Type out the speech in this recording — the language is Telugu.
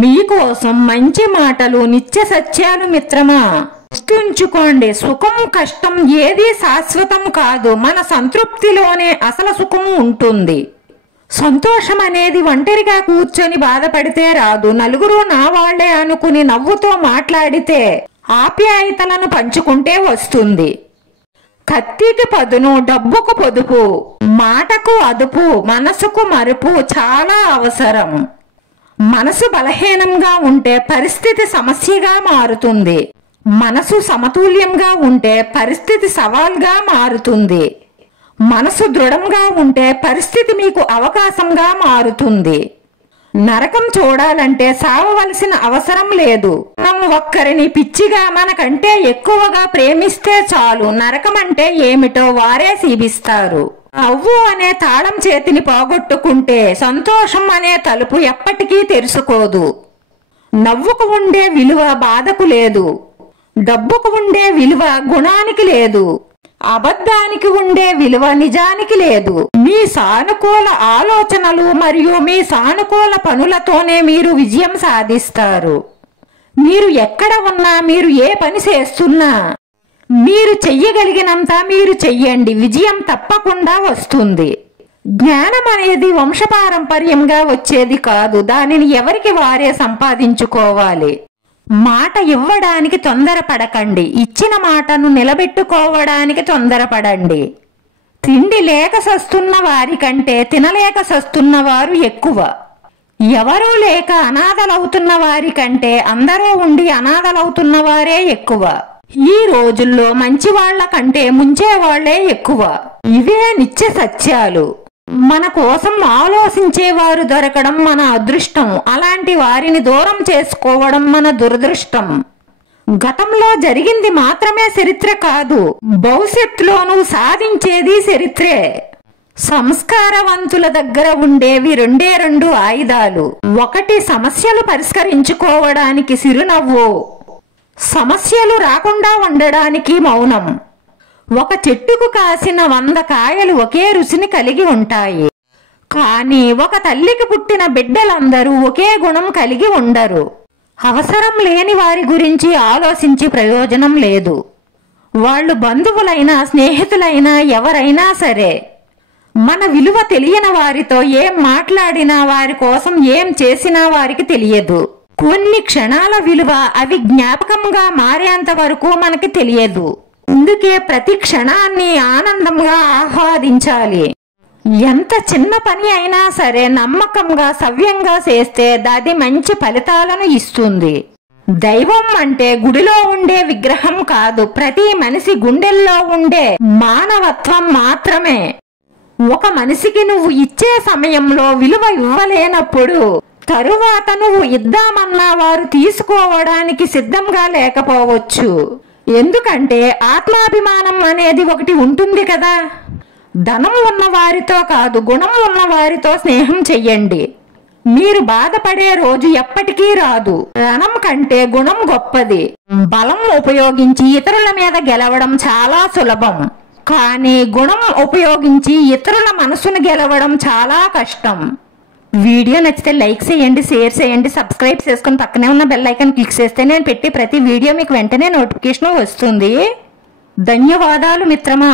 మీకోసం మంచి మాటలు, నిత్య సత్యాలు మిత్రమా. గుర్తుంచుకోండి, సుఖం కష్టం ఏది శాశ్వతం కాదు. మన సంతృప్తిలోనే అసలు సుఖం ఉంటుంది. సంతోషం అనేది ఒంటరిగా కూర్చొని బాధపడితే రాదు. నలుగురు నా వాళ్లే అనుకుని నవ్వుతో మాట్లాడితే, ఆప్యాయతలను పంచుకుంటే వస్తుంది. కత్తికి పదును, డబ్బుకు పొదుపు, మాటకు అదుపు, మనసుకు మరుపు చాలా అవసరం. మనసు బలహీనంగా ఉంటే పరిస్థితి సమస్యగా మారుతుంది. మనసు సమతుల్యంగా ఉంటే పరిస్థితి సవాల్గా మారుతుంది. మనసు దృఢంగా ఉంటే పరిస్థితి మీకు అవకాశంగా మారుతుంది. నరకం చూడాలంటే సావవలసిన అవసరం లేదు. మనం ఒక్కరిని పిచ్చిగా మనకంటే ఎక్కువగా ప్రేమిస్తే చాలు, నరకం అంటే ఏమిటో వారే శీభిస్తారు. నవ్వు అనే తాళం చేతిని పోగొట్టుకుంటే సంతోషం అనే తలుపు ఎప్పటికీ తెరుచుకోదు. నవ్వుకు ఉండే విలువ బాధకు లేదు. డబ్బుకు ఉండే విలువ గుణానికి లేదు. అబద్ధానికి ఉండే విలువ నిజానికి లేదు. మీ సానుకూల ఆలోచనలు మరియు మీ సానుకూల పనులతోనే మీరు విజయం సాధిస్తారు. మీరు ఎక్కడ ఉన్నా, మీరు ఏ పని చేస్తున్నా, మీరు చెయ్యగలిగినంత మీరు చెయ్యండి, విజయం తప్పకుండా వస్తుంది. జ్ఞానం అనేది వంశపారంపర్యంగా వచ్చేది కాదు. దానిని ఎవరికి వారే సంపాదించుకోవాలి. మాట ఇవ్వడానికి తొందరపడకండి, ఇచ్చిన మాటను నిలబెట్టుకోవడానికి తొందరపడండి. తిండి లేక సస్తున్న వారి కంటే తినలేక సస్తున్న వారు ఎక్కువ. ఎవరూ లేక అనాథలవుతున్న వారి కంటే అందరూ ఉండి అనాథలవుతున్న వారే ఎక్కువ. ఈ రోజుల్లో మంచి వాళ్ల కంటే ముంచేవాళ్లే ఎక్కువ. ఇవే నిత్య సత్యాలు. మన కోసం ఆలోచించేవారు దొరకడం మన అదృష్టం. అలాంటి వారిని దూరం చేసుకోవడం మన దురదృష్టం. గతంలో జరిగింది మాత్రమే చరిత్ర కాదు, భవిష్యత్తులోనూ సాధించేది చరిత్రే. సంస్కారవంతుల దగ్గర ఉండేవి రెండే రెండు ఆయుధాలు. ఒకటి సమస్యలు పరిష్కరించుకోవడానికి చిరునవ్వు, సమస్యలు రాకుండా ఉండడానికి మౌనం. ఒక చెట్టుకు కాసిన 100 కాయలు ఒకే రుచిని కలిగి ఉంటాయి. కానీ ఒక తల్లికి పుట్టిన బిడ్డలందరూ ఒకే గుణం కలిగి ఉండరు. అవసరం లేని వారి గురించి ఆలోచించి ప్రయోజనం లేదు. వాళ్ళు బంధువులైనా స్నేహితులైనా ఎవరైనా సరే. మన విలువ తెలియని వారితో ఏం మాట్లాడినా, వారి కోసం ఏం చేసినా వారికి తెలియదు. కొన్ని క్షణాల విలువ అవి జ్ఞాపకంగా మారేంత వరకు మనకి తెలియదు. అందుకే ప్రతి క్షణాన్ని ఆనందంగా ఆహ్వాదించాలి. ఎంత చిన్న పని అయినా సరే నమ్మకంగా సవ్యంగా చేస్తే అది మంచి ఫలితాలను ఇస్తుంది. దైవం అంటే గుడిలో ఉండే విగ్రహం కాదు, ప్రతి మనిషి గుండెల్లో ఉండే మానవత్వం మాత్రమే. ఒక మనిషికి నువ్వు ఇచ్చే సమయంలో విలువ ఇవ్వలేనప్పుడు తరువాత నువ్వు ఇద్దామన్నా వారు తీసుకోవడానికి సిద్ధంగా లేకపోవచ్చు. ఎందుకంటే ఆత్మాభిమానం అనేది ఒకటి ఉంటుంది కదా. ధనం ఉన్న వారితో కాదు, గుణం ఉన్న వారితో స్నేహం చెయ్యండి. మీరు బాధపడే రోజు ఎప్పటికీ రాదు. ధనం కంటే గుణం గొప్పది. బలం ఉపయోగించి ఇతరుల మీద గెలవడం చాలా సులభం. కానీ గుణం ఉపయోగించి ఇతరుల మనసును గెలవడం చాలా కష్టం. వీడియో నచ్చితే లైక్ చేయండి, షేర్ చేయండి, సబ్స్క్రైబ్ చేసుకుని పక్కనే ఉన్న బెల్ ఐకాన్ క్లిక్ చేస్తే నేను పెట్టి ప్రతి వీడియో మీకు వెంటనే నోటిఫికేషన్ వస్తుంది. ధన్యవాదాలు మిత్రమా.